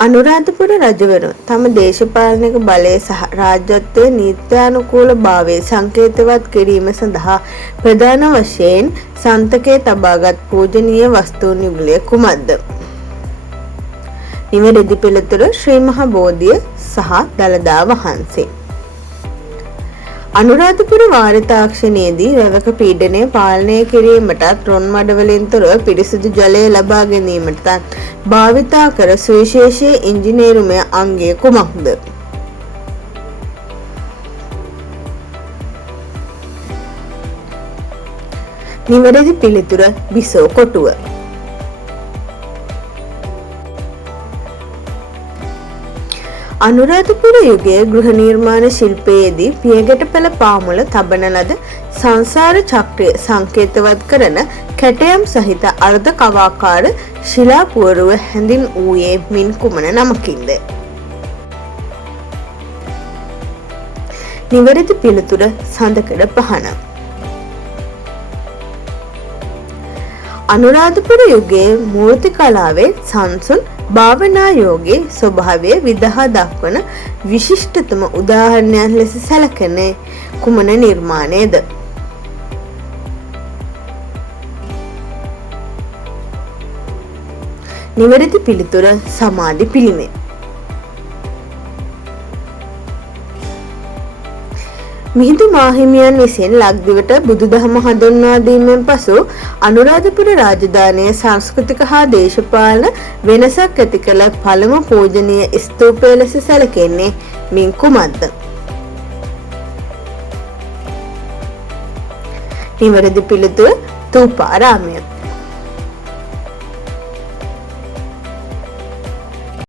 අනුරාධපුර රජවරුන් තම දේශපාලනික බලය සහ රාජ්‍යත්වයේ නීත්‍යානුකූල භාවය සංකේතවත් කිරීම සඳහා ප්‍රධාන වශයෙන් සන්තකයේ තබාගත් පූජනීය වස්තුන් යුගලය කුමක්ද? නිවැරදි පිළිතුර ශ්‍රී මහා බෝධිය සහ දළදා වහන්සේ. අනුරාධපුර වාරිතාක්ෂණයේදී වැවක පීඩනය පාලනය කිරීමටත් රොන් මඩවලින් තොරව පිරිසිදු ජලය ලබා ගැනීමටත් භාවිතා කර සුවිශේෂී ඉංජිනේරුමය අංගය කුමක්ද? නිවැරදි පිළිතුර බිසෝ කොටුව. අනුරාධපුර යුගයේ ගෘහ නිර්මාණ ශිල්පයේදී පියගැටපෙළ පාමුල තබන ලද සංසාර චක්‍රය සංකේතවත් කරන කැටයම් සහිත අර්ධ කවාකාර ශිලා පුවරුව හැඳින් වූයේ මින් කුමන නමකින්ද? නිවැරදි පිළිතුර සඳකඩ පහණ. අනුරාධපුර යුගයේ මූර්ති කලාවේ සංසුන් භාවනා යෝගී ස්වභාවය විදහා දක්වන විශිෂ්ටතම උදාහරණයක් ලෙස සැලකෙන්නේ කුමන නිර්මාණයද? නිවැරදි පිළිතුර සමාධි පිළිමය. මිහිඳු මාහිමියන් විසින් ලක්දිවට බුදුදහම හඳුන්වා දීමෙන් පසු අනුරාධපුර රාජධානියේ සංස්කෘතික හා දේශපාලන වෙනසක් ඇති කළ පළමු පූජනීය ස්තූපය ලෙස සැලකෙන්නේ මින් කුමක්ද? නිවැරදි පිළිතුර ථූපාරාමය.